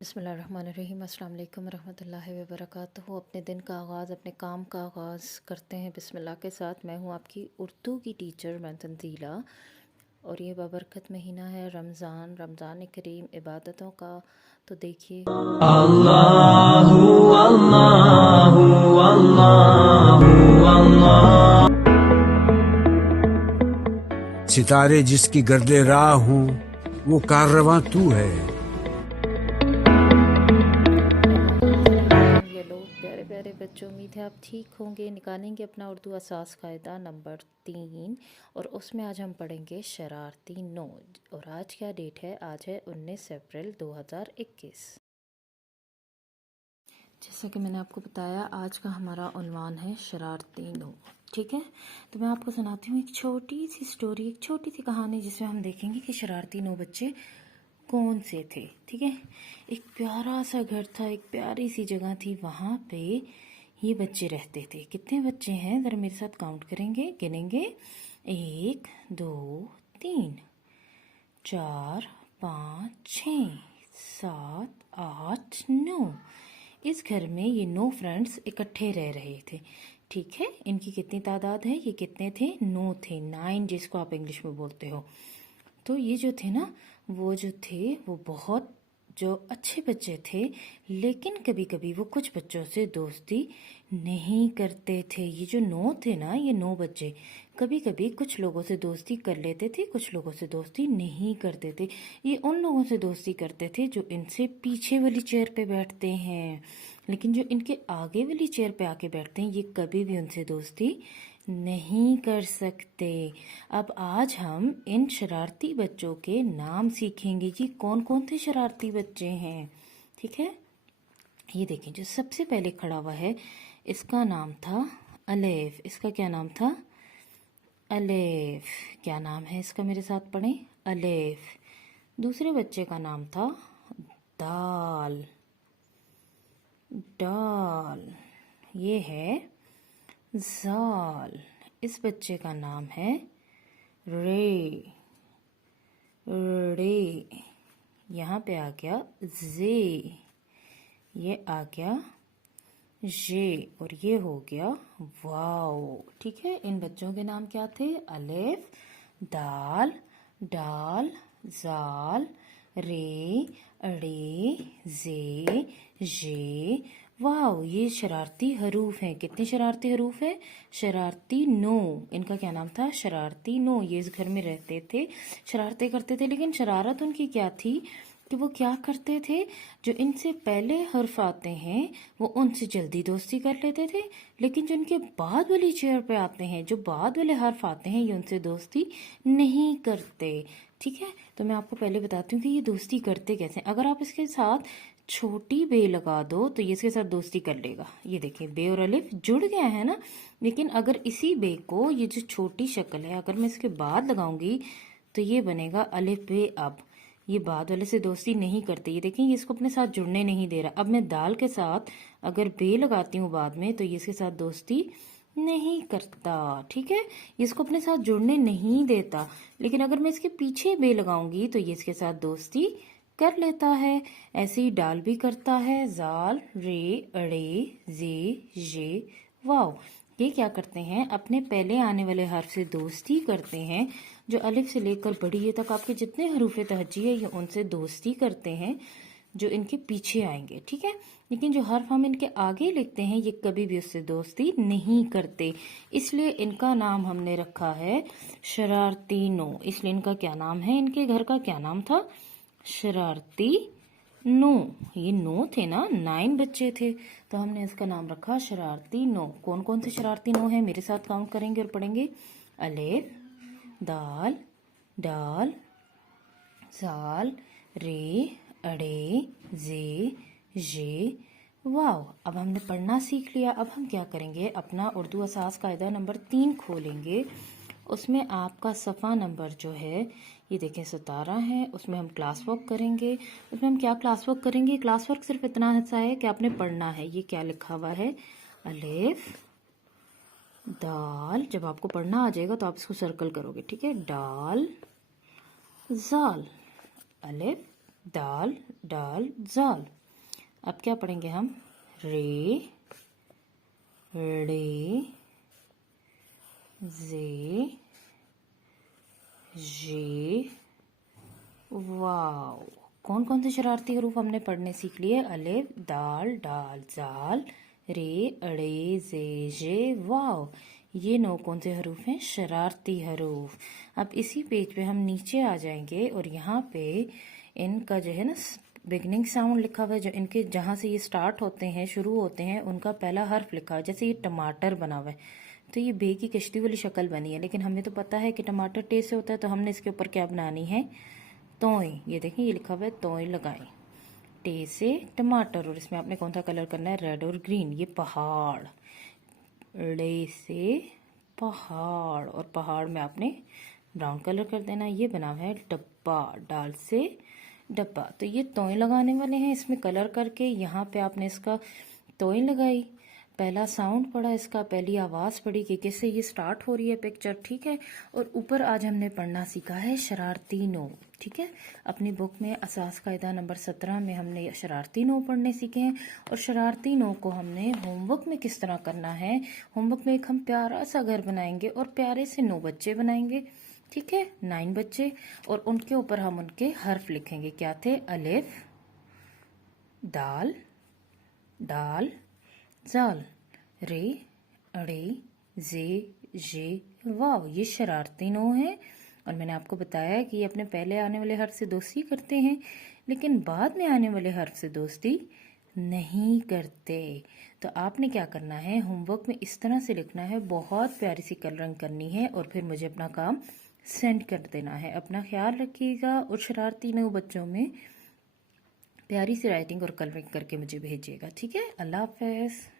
बिस्मिल्लाहिर्रहमानिर्रहीम। अस्सलाम वालेकुम रहमतुल्लाहि व बरकातुहू। अपने दिन का आगाज़, अपने काम का आगाज़ करते हैं बिस्मिल्लाह के साथ। मैं हूँ आपकी उर्दू की टीचर मैं तंज़ीला, और ये बाबरकत महीना है रमज़ान करीम इबादतों का। तो देखिए, अल्लाहु अल्लाहु अल्लाहु अल्लाह। सितारे जिसकी गर्दे राह हूँ, वो काररवां तू है। ये लोग प्यारे प्यारे बच्चों, उम्मीद है आप ठीक होंगे। निकालेंगे अपना उर्दू असास कायदा नंबर 3, और उसमें आज हम पढ़ेंगे शरारती नोट। और आज क्या डेट है? आज है 19 अप्रैल 2021। जैसा कि मैंने आपको बताया, आज का हमारा उन्वान है शरारती नोट। ठीक है, तो मैं आपको सुनाती हूँ एक छोटी सी स्टोरी, एक छोटी सी कहानी, जिसमें हम देखेंगे कि शरारती 9 बच्चे कौन से थे। ठीक है, एक प्यारा सा घर था, एक प्यारी सी जगह थी, वहाँ पे ये बच्चे रहते थे। कितने बच्चे हैं ज़रा मेरे साथ काउंट करेंगे, गिनेंगे। 1 2 3 4 5 6 7 8 9। इस घर में ये 9 फ्रेंड्स इकट्ठे रह रहे थे। ठीक है, इनकी कितनी तादाद है? ये कितने थे? 9 थे, 9 जिसको आप इंग्लिश में बोलते हो। तो ये जो थे ना, वो जो थे वो बहुत जो अच्छे बच्चे थे, लेकिन कभी कभी वो कुछ बच्चों से दोस्ती नहीं करते थे। ये जो 9 थे ना, ये 9 बच्चे कभी कभी कुछ लोगों से दोस्ती कर लेते थे, कुछ लोगों से दोस्ती नहीं करते थे। ये उन लोगों से दोस्ती करते थे जो इनसे पीछे वाली चेयर पे बैठते हैं, लेकिन जो इनके आगे वाली चेयर पे आके बैठते हैं, ये कभी भी उनसे दोस्ती नहीं कर सकते। अब आज हम इन शरारती बच्चों के नाम सीखेंगे कि कौन कौन से शरारती बच्चे हैं। ठीक है, ये देखें, जो सबसे पहले खड़ा हुआ है, इसका नाम था अलेफ। इसका क्या नाम था? अलेफ। क्या नाम है इसका? मेरे साथ पढ़ें, अलेफ। दूसरे बच्चे का नाम था दाल। डाल। ये है जाल। इस बच्चे का नाम है रे। रे। यहाँ पे आ गया जे। ये आ गया जे, और ये हो गया वाओ। ठीक है, इन बच्चों के नाम क्या थे? अलिफ, दाल, डाल, जाल, रे, अड़े, जे, जे, वाओ। ये शरारती हरूफ हैं। कितने शरारती हरूफ हैं? शरारती 9। इनका क्या नाम था? शरारती 9। ये इस घर में रहते थे, शरारतें करते थे, लेकिन शरारत उनकी क्या थी कि वो क्या करते थे, जो इनसे पहले हर्फ आते हैं वो उनसे जल्दी दोस्ती कर लेते थे, लेकिन जो इनके बाद वाली चेयर पे आते हैं, जो बाद वाले हर्फ आते हैं, ये उनसे दोस्ती नहीं करते। ठीक है, तो मैं आपको पहले बताती हूँ कि ये दोस्ती करते कैसे। अगर आप इसके साथ छोटी बे लगा दो तो ये इसके साथ दोस्ती कर लेगा। ये देखिए, बे और अलिफ जुड़ गया है ना, लेकिन अगर इसी बे को, ये जो छोटी शक्ल है, अगर मैं इसके बाद लगाऊंगी तो ये बनेगा अलिफ बे अब। ये बाद वाले से दोस्ती नहीं करते। ये देखें, ये इसको अपने साथ जुड़ने नहीं दे रहा। अब मैं दाल के साथ अगर बे लगाती हूँ बाद में, तो ये इसके साथ दोस्ती नहीं करता। ठीक है, ये इसको अपने साथ जुड़ने नहीं देता, लेकिन अगर मैं इसके पीछे बे लगाऊंगी तो ये इसके साथ दोस्ती कर लेता है। ऐसे ही डाल भी करता है, जाल, रे, अड़े, जे, वाओ। ये क्या करते हैं? अपने पहले आने वाले हर्फ से दोस्ती करते हैं। जो अलिफ से लेकर बड़ी ये तक आपके जितने हरूफ तहज्जी है, ये उनसे दोस्ती करते हैं जो इनके पीछे आएंगे। ठीक है, लेकिन जो हर्फ हम इनके आगे लिखते हैं, ये कभी भी उससे दोस्ती नहीं करते। इसलिए इनका नाम हमने रखा है शरारती 9। इसलिए इनका क्या नाम है? इनके घर का क्या नाम था? शरारती 9। ये 9 थे ना, 9 बच्चे थे, तो हमने इसका नाम रखा शरारती 9। कौन कौन से शरारती 9 है? मेरे साथ काउंट करेंगे और पढ़ेंगे। अलिफ, दाल, डाल, जाल, रे, अड़े, जे, वाओ। अब हमने पढ़ना सीख लिया। अब हम क्या करेंगे? अपना उर्दू असास कायदा नंबर 3 खोलेंगे। उसमें आपका सफ़ा नंबर जो है, ये देखें 17 है। उसमें हम क्लास वर्क करेंगे। उसमें हम क्या क्लास वर्क करेंगे? क्लास वर्क सिर्फ इतना सा है कि आपने पढ़ना है। ये क्या लिखा हुआ है? अलिफ, दाल। जब आपको पढ़ना आ जाएगा तो आप इसको सर्कल करोगे। ठीक है, दाल, जाल, अलिफ, दाल डाल जाल। अब क्या पढ़ेंगे हम? रे रे जे जे वाव। कौन कौन से शरारती हरूफ हमने पढ़ने सीख लिए? अलिफ दाल डाल जाल रे अड़े जे वाव। ये 9 कौन से हरूफ हैं? शरारती हरूफ। अब इसी पेज पे हम नीचे आ जाएंगे और यहाँ पे इनका जो है ना बिगनिंग साउंड लिखा हुआ है, जो इनके जहाँ से ये स्टार्ट होते हैं, शुरू होते हैं, उनका पहला हर्फ लिखा हुआ है। जैसे ये टमाटर बना हुआ है तो ये बे की कश्ती वाली शक्ल बनी है, लेकिन हमें तो पता है कि टमाटर टे से होता है, तो हमने इसके ऊपर क्या बनानी है? तोय। ये देखें, ये लिखा हुआ है तोय लगाएं। टे से टमाटर, और इसमें आपने कौन सा कलर करना है? रेड और ग्रीन। ये पहाड़। ड़े से पहाड़, और पहाड़ में आपने ब्राउन कलर कर देना। ये बना हुआ है डब्बा। डाल से डब्बा। तो ये तोय लगाने वाले हैं इसमें कलर करके। यहाँ पे आपने इसका तोय लगाई, पहला साउंड पढ़ा इसका, पहली आवाज़ पढ़ी कि किससे ये स्टार्ट हो रही है पिक्चर, ठीक है। और ऊपर आज हमने पढ़ना सीखा है शरारती नो, ठीक है। अपनी बुक में असास कायदा नंबर 17 में हमने शरारती नो पढ़ने सीखे हैं। और शरारती नो को हमने होमवर्क में किस तरह करना है, होमवर्क में एक हम प्यारा सा घर बनाएंगे और प्यारे से 9 बच्चे बनाएंगे, ठीक है, 9 बच्चे। और उनके ऊपर हम उनके हर्फ लिखेंगे। क्या थे? अलिफ दाल डाल जाल रे अड़े जे जे वाव। ये शरारती नो है। और मैंने आपको बताया कि ये अपने पहले आने वाले हर्फ से दोस्ती करते हैं, लेकिन बाद में आने वाले हर्फ से दोस्ती नहीं करते। तो आपने क्या करना है, होमवर्क में इस तरह से लिखना है, बहुत प्यारी सी कलरिंग करनी है और फिर मुझे अपना काम सेंड कर देना है। अपना ख्याल रखिएगा और शरारती नो बच्चों में प्यारी सी राइटिंग और कलरिंग करके मुझे भेजिएगा, ठीक है। अल्लाह हाफ़िज़।